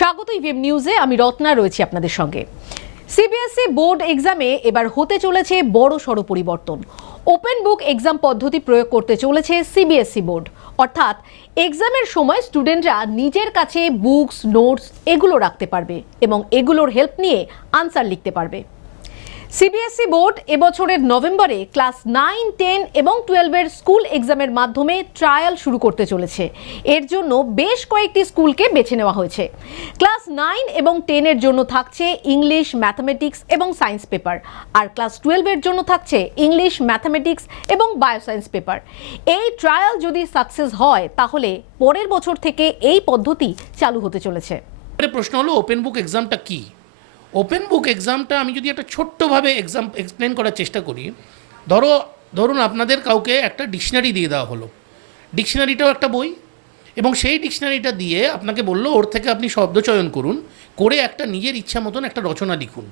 স্বাগত ইভিএম নিউজে, আমি রত্না রয়েছি আপনাদের সঙ্গে। সিবিএসই বোর্ড এক্সামে এবার হতে চলেছে বড় সড় পরিবর্তন। ওপেন বুক এক্সাম পদ্ধতি প্রয়োগ করতে চলেছে সিবিএসই বোর্ড। অর্থাৎ, এক্সামের সময় স্টুডেন্টরা নিজের কাছে বুকস, নোটস এগুলো রাখতে পারবে এবং এগুলোর হেল্প নিয়ে আনসার লিখতে পারবে। সিবিএসই বোর্ড এবছরের নভেম্বরে ক্লাস নাইন, টেন এবং টুয়েলভের স্কুল এক্সামের মাধ্যমে ট্রায়াল শুরু করতে চলেছে। এর জন্য বেশ কয়েকটি স্কুলকে বেছে নেওয়া হয়েছে। ক্লাস নাইন এবং টেনের জন্য থাকছে ইংলিশ, ম্যাথামেটিক্স এবং সায়েন্স পেপার। আর ক্লাস টুয়েলভের জন্য থাকছে ইংলিশ, ম্যাথামেটিক্স এবং বায়োসায়েন্স পেপার। এই ট্রায়াল যদি সাকসেস হয়, তাহলে পরের বছর থেকে এই পদ্ধতি চালু হতে চলেছে। প্রশ্ন হলো, ওপেন বুক এক্সামটা কি? ওপেন বুক এক্সামটা আমি যদি একটা ছোট্টভাবে এক্সাম এক্সপ্লেন করার চেষ্টা করি, ধরো, ধরুন আপনাদের কাউকে একটা ডিকশনারি দিয়ে দেওয়া হলো। ডিকশনারিটাও একটা বই এবং সেই ডিকশনারিটা দিয়ে আপনাকে বলল, ওর থেকে আপনি শব্দ চয়ন করুন, করে একটা নিজের ইচ্ছা মতন একটা রচনা লিখুন।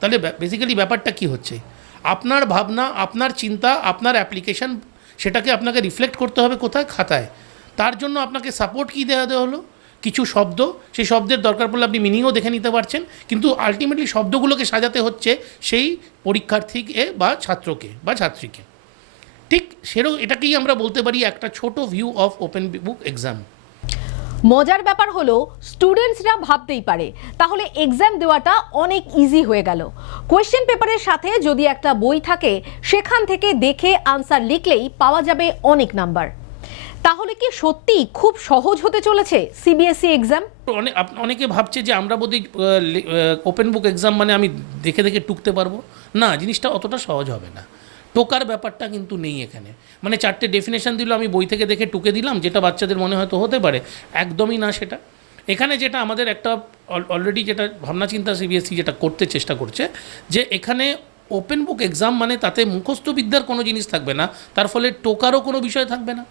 তাহলে বেসিক্যালি ব্যাপারটা কি হচ্ছে? আপনার ভাবনা, আপনার চিন্তা, আপনার অ্যাপ্লিকেশন সেটাকে আপনাকে রিফ্লেক্ট করতে হবে কোথায়? খাতায়। তার জন্য আপনাকে সাপোর্ট কী দেওয়া দেওয়া হলো? কিছু শব্দ, সেই শব্দের দরকার পড়লে আপনি মিনিংও দেখে নিতে পারছেন, কিন্তু আলটিমেটলি শব্দগুলোকে সাজাতে হচ্ছে সেই পরীক্ষার্থীকে বা ছাত্রকে বা ছাত্রীকে। ঠিক সেরকম এটাকেই আমরা বলতে পারি একটা ছোট view of open book exam মজার ব্যাপার হলো স্টুডেন্টসরা ভাবতেই পারে, তাহলে এক্সাম দেওয়াটা অনেক ইজি হয়ে গেল। কোয়েশ্চেন পেপারের সাথে যদি একটা বই থাকে, সেখান থেকে দেখে আনসার লিখলেই পাওয়া যাবে অনেক নাম্বার তাহলে কি সত্যি খুব সহজ হতে চলেছে সিবিএসই এক্সাম অনেক অনেকে ভাবছে যে আমরা বোধহয় ওপেন বুক এক্সাম মানে আমি দেখে দেখে টুকতে পারব। না, জিনিসটা অতটা সহজ হবে না। টোকার ব্যাপারটা কিন্তু নেই এখানে। মানে চারটে ডেফিনেশন দিল, আমি বই থেকে দেখে টুকে দিলাম, যেটা বাচ্চাদের মনে হয়তো হতে পারে। একদমই না সেটা। এখানে যেটা আমাদের একটা অলরেডি যেটা ভাবনা চিন্তা সিবিএসসি যেটা করতে চেষ্টা করছে, যে এখানে ওপেন বুক এক্সাম মানে তাতে মুখস্থ বিদ্যার কোনো জিনিস থাকবে না। তার ফলে টোকারও কোনো বিষয় থাকবে না।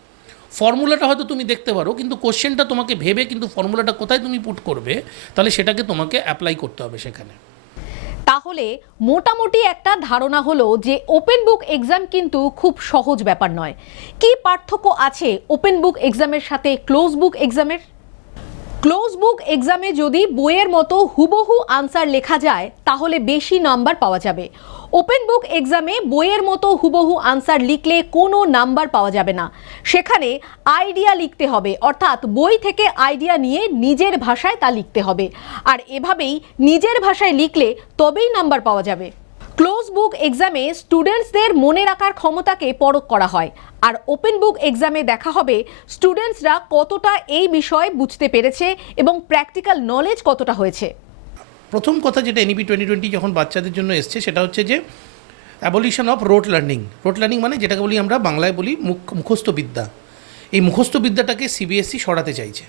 ফর্মুলাটা হয়তো তুমি দেখতে পারো, কিন্তু কোশ্চেনটা তোমাকে ভেবে কিন্তু ফর্মুলাটা কোথায় তুমি পুট করবে, তাহলে সেটাকে তোমাকে অ্যাপ্লাই করতে হবে সেখানে। তাহলে মোটামুটি একটা ধারণা হলো যে ওপেন বুক এক্সাম কিন্তু খুব সহজ ব্যাপার নয়। কি পার্থক্য আছে ওপেন বুক এক্সামের সাথে ক্লোজ বুক এক্সামের ক্লোজ বুক এক্সামে যদি বইয়ের মতো হুবহু আনসার লেখা যায়, তাহলে বেশি নাম্বার পাওয়া যাবে। ওপেন বুক এক্সামে বইয়ের মতো হুবহু আনসার লিখলে কোনো নাম্বার পাওয়া যাবে না। সেখানে আইডিয়া লিখতে হবে, অর্থাৎ বই থেকে আইডিয়া নিয়ে নিজের ভাষায় তা লিখতে হবে। আর এভাবেই নিজের ভাষায় লিখলে তবেই নাম্বার পাওয়া যাবে। ক্লোজ বুক এক্সামে স্টুডেন্টসদের মনে রাখার ক্ষমতাকে পরখ করা হয়। আর ওপেন বুক এক্সামে দেখা হবে স্টুডেন্টসরা কতটা এই বিষয়ে বুঝতে পেরেছে এবং প্র্যাকটিক্যাল নলেজ কতটা হয়েছে। প্রথম কথা যেটা এনইপি টোয়েন্টি টোয়েন্টি যখন বাচ্চাদের জন্য এসছে সেটা হচ্ছে যে abolition of rote learning rote learning মানে যেটাকে বলি আমরা বাংলায় বলি মুখ বিদ্যা এই মুখস্থ বিদ্যাটাকে সিবিএসসি সরাতে চাইছে।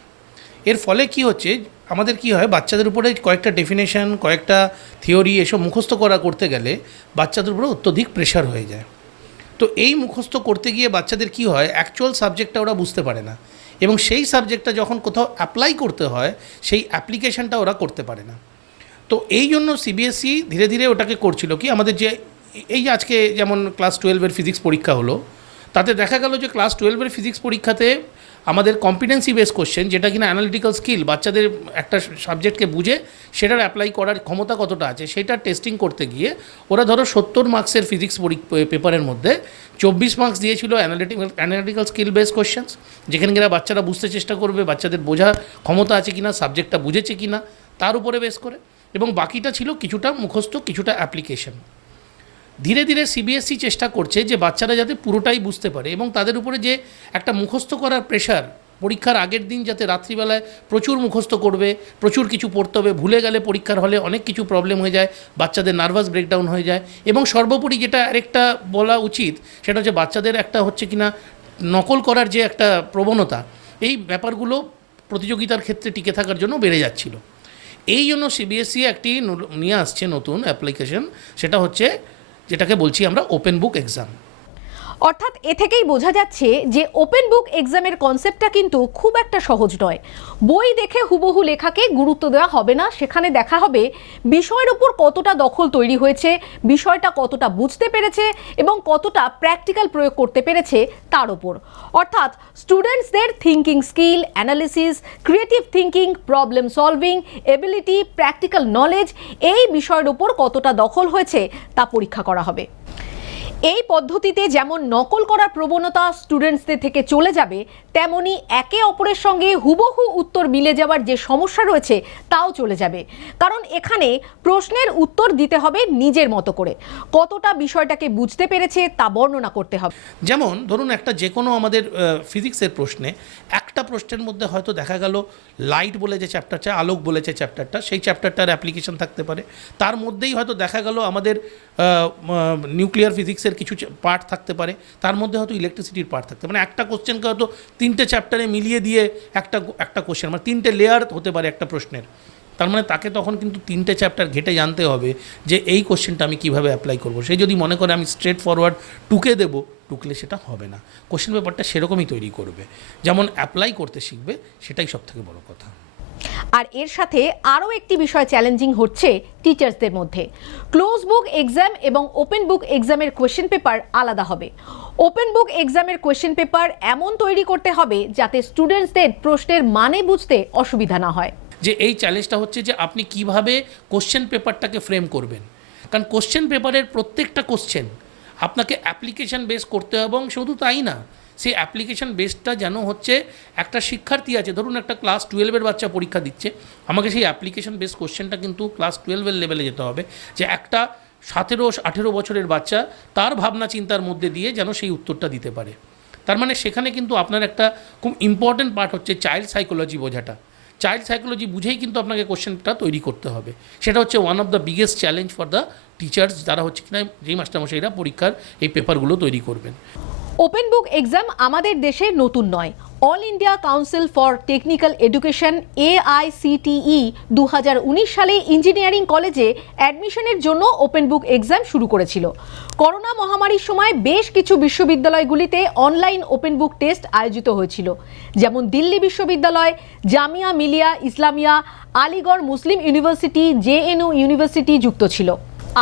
এর ফলে কি হচ্ছে আমাদের কি হয়, বাচ্চাদের উপরে কয়েকটা ডেফিনেশন কয়েকটা থিওরি এসব মুখস্থ করা করতে গেলে বাচ্চাদের উপরে অত্যধিক প্রেশার হয়ে যায়। তো এই মুখস্থ করতে গিয়ে বাচ্চাদের কি হয় অ্যাকচুয়াল সাবজেক্টটা ওরা বুঝতে পারে না এবং সেই সাবজেক্টটা যখন কোথাও অ্যাপ্লাই করতে হয়, সেই অ্যাপ্লিকেশনটা ওরা করতে পারে না। তো এই জন্য সিবিএসই E ধীরে ধীরে ওটাকে করছিল কি, আমাদের যে এই আজকে যেমন ক্লাস টুয়েলভের ফিজিক্স পরীক্ষা হলো তাতে দেখা গেল যে ক্লাস টুয়েলভের ফিজিক্স পরীক্ষাতে আমাদের কম্পিটেন্সি বেস কোশ্চেন যেটা কিনা অ্যানালিটিক্যাল স্কিল বাচ্চাদের একটা সাবজেক্টকে বুঝে সেটার অ্যাপ্লাই করার ক্ষমতা কতটা আছে সেটা টেস্টিং করতে গিয়ে ওরা ধরো সত্তর মার্কসের ফিজিক্স পেপারের মধ্যে চব্বিশ মার্কস দিয়েছিল analytical analytical skill base questions যেখানে কিনা বাচ্চারা বুঝতে চেষ্টা করবে বাচ্চাদের বোঝা ক্ষমতা আছে কিনা সাবজেক্টটা বুঝেছে কিনা, তার উপরে বেস করে এবং বাকিটা ছিল কিছুটা মুখস্থ, কিছুটা অ্যাপ্লিকেশন ধীরে ধীরে সিবিএসসি চেষ্টা করছে যে বাচ্চারা যাতে পুরোটাই বুঝতে পারে এবং তাদের উপরে যে একটা মুখস্থ করার প্রেশার পরীক্ষার আগের দিন যাতে রাত্রিবেলায় প্রচুর মুখস্থ করবে, প্রচুর কিছু পড়তে হবে, ভুলে গেলে পরীক্ষার হলে অনেক কিছু প্রবলেম হয়ে যায়, বাচ্চাদের নার্ভাস ব্রেকডাউন হয়ে যায় এবং সর্বোপরি যেটা আরেকটা বলা উচিত সেটা হচ্ছে বাচ্চাদের একটা হচ্ছে কিনা নকল করার যে একটা প্রবণতা, এই ব্যাপারগুলো প্রতিযোগিতার ক্ষেত্রে টিকে থাকার জন্য বেড়ে যাচ্ছিল। এই জন্য সিবিএসসি E একটি নিয়ে আসছে নতুন অ্যাপ্লিকেশন সেটা হচ্ছে যেটাকে বলছি আমরা ওপেন বুক এক্সাম অর্থাৎ এ থেকেই বোঝা যাচ্ছে যে ওপেন বুক এক্সামের কনসেপ্টটা কিন্তু খুব একটা সহজ নয়। বই দেখে হুবহু লেখাকে গুরুত্ব দেওয়া হবে না, সেখানে দেখা হবে বিষয়ের উপর কতটা দখল তৈরি হয়েছে, বিষয়টা কতটা বুঝতে পেরেছে এবং কতটা প্র্যাকটিক্যাল প্রয়োগ করতে পেরেছে তার উপর। অর্থাৎ স্টুডেন্টসদের thinking skill analysis creative thinking problem solving ability practical knowledge এই বিষয়ের উপর কতটা দখল হয়েছে তা পরীক্ষা করা হবে। এই পদ্ধতিতে যেমন নকল করার প্রবণতা স্টুডেন্টসদের থেকে চলে যাবে, তেমনি একে অপরের সঙ্গে হুবহু উত্তর মিলে যাওয়ার যে সমস্যা রয়েছে, তাও চলে যাবে। কারণ এখানে প্রশ্নের উত্তর দিতে হবে নিজের মতো করে। কতটা বিষয়টাকে বুঝতে পেরেছে, তা বর্ণনা করতে হবে। যেমন, ধরুন একটা যে কোনো আমাদের ফিজিক্সের প্রশ্নে একটা প্রশ্নের মধ্যে হয়তো দেখা গেল লাইট বলে যে চ্যাপ্টারটা আলোক বলে যে চ্যাপ্টারটা সেই চ্যাপ্টারটার অ্যাপ্লিকেশন থাকতে পারে। তার মধ্যেই হয়তো দেখা গেল আমাদের নিউক্লিয়ার ফিজিক্সের কিছু পার্ট থাকতে পারে, তার মধ্যে হয়তো ইলেকট্রিসিটির পার্ট থাকতে মানে একটা কোশ্চেনকে হয়তো তিনটে চ্যাপ্টারে মিলিয়ে দিয়ে একটা একটা কোশ্চেন মানে তিনটে লেয়ার হতে পারে একটা প্রশ্নের। তার মানে তাকে তখন কিন্তু তিনটে চ্যাপ্টার ঘেটে জানতে হবে যে এই কোশ্চেনটা আমি কীভাবে অ্যাপ্লাই করব। সে যদি মনে করে আমি স্ট্রেট ফরওয়ার্ড টুকে দেবো, টুকলে সেটা হবে না। কোশ্চেন পেপারটা সেরকমই তৈরি করবে। যেমন অ্যাপ্লাই করতে শিখবে, সেটাই সব থেকে বড় কথা। আর এর সাথে আরও একটি বিষয় চ্যালেঞ্জিং হচ্ছে টিচার্সদের মধ্যে। ক্লোজ বুক এক্সাম এবং ওপেন বুক এক্সামের কোয়েশ্চেন পেপার আলাদা হবে। ওপেন বুক এক্সামের কোয়েশ্চেন পেপার এমন তৈরি করতে হবে যাতে স্টুডেন্টসদের প্রশ্নের মানে বুঝতে অসুবিধা না হয়। যে এই চ্যালেঞ্জটা হচ্ছে যে আপনি কীভাবে কোশ্চেন পেপারটাকে ফ্রেম করবেন। কারণ কোশ্চেন পেপারের প্রত্যেকটা কোশ্চেন আপনাকে অ্যাপ্লিকেশন বেস করতে হবে এবং শুধু তাই না সেই অ্যাপ্লিকেশন বেসটা যেন হচ্ছে একটা শিক্ষার্থী আছে, ধরুন একটা ক্লাস টুয়েলভের বাচ্চা পরীক্ষা দিচ্ছে, আমাকে সেই অ্যাপ্লিকেশন বেস কোশ্চেনটা কিন্তু ক্লাস টুয়েলভের লেভেলে যেতে হবে, যে একটা সতেরো, আঠেরো বছরের বাচ্চা তার ভাবনা চিন্তার মধ্যে দিয়ে যেন সেই উত্তরটা দিতে পারে। তার মানে সেখানে কিন্তু আপনার একটা খুব ইম্পর্ট্যান্ট পার্ট হচ্ছে চাইল্ড সাইকোলজি বোঝাটা। চাইল্ড সাইকোলজি বুঝেই কিন্তু আপনাকে কোশ্চেনটা তৈরি করতে হবে। সেটা হচ্ছে one of the biggest challenge for the teachers যারা হচ্ছে কিনা, যেই মাস্টারমশাইরা পরীক্ষার এই পেপারগুলো তৈরি করবেন। ওপেন বুক এক্সাম আমাদের দেশে নতুন নয়। All India Council for Technical Education AICTE দু হাজার উনিশ সালে ইঞ্জিনিয়ারিং কলেজে অ্যাডমিশনের জন্য ওপেন বুক এক্সাম শুরু করেছিল। করোনা মহামারীর সময় বেশ কিছু বিশ্ববিদ্যালয়গুলিতে অনলাইন ওপেন বুক টেস্ট আয়োজিত হয়েছিল। যেমন দিল্লি বিশ্ববিদ্যালয়, Jamia Millia Islamia, Aligarh Muslim University JNU university যুক্ত ছিল।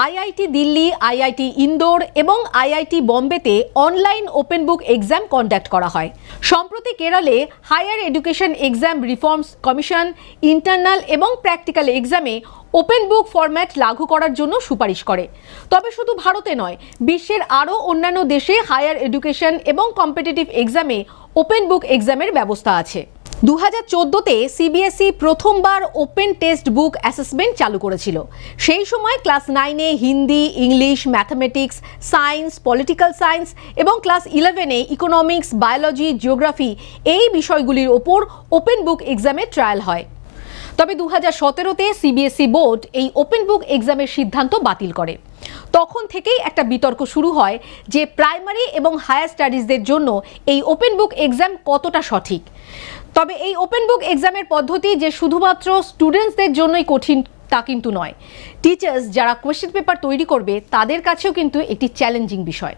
আইআইটি দিল্লি, আইআইটি ইন্দোর এবং IIT বম্বেতে online open book exam conduct করা হয়। সম্প্রতি কেরলে higher education exam reforms commission, internal এবং প্র্যাকটিক্যাল এক্সামে ওপেন বুক ফরম্যাট লাগু করার জন্য সুপারিশ করে। তবে শুধু ভারতে নয়, বিশ্বের আরও অন্যান্য দেশে হায়ার এডুকেশন এবং কম্পিটিটিভ এক্সামে ওপেন বুক এক্সামের ব্যবস্থা আছে। দু হাজার চোদ্দোতে সিবিএসই প্রথমবার ওপেন টেক্সট বুক অ্যাসেসমেন্ট চালু করেছিল। সেই সময় ক্লাস নাইনে Hindi, English, mathematics, science, political science এবং ক্লাস ইলেভেনে ইকোনমিক্স, বায়োলজি, জিওগ্রাফি এই বিষয়গুলির ওপর ওপেন বুক এক্সামের ট্রায়াল হয়। তবে দু হাজার সতেরোতে সিবিএসই বোর্ড এই ওপেন বুক এক্সামের সিদ্ধান্ত বাতিল করে। তখন থেকেই একটা বিতর্ক শুরু হয় যে প্রাইমারি এবং হায়ার স্টাডিজদের জন্য এই ওপেন বুক এক্সাম কতটা সঠিক। তবে এই ওপেন বুক এক্সামের পদ্ধতি যে শুধুমাত্র স্টুডেন্টসদের জন্যই কঠিন, তা কিন্তু নয়। টিচার্স যারা কোয়েশ্চেন পেপার তৈরি করবে, তাদের কাছেও কিন্তু একটি চ্যালেঞ্জিং বিষয়।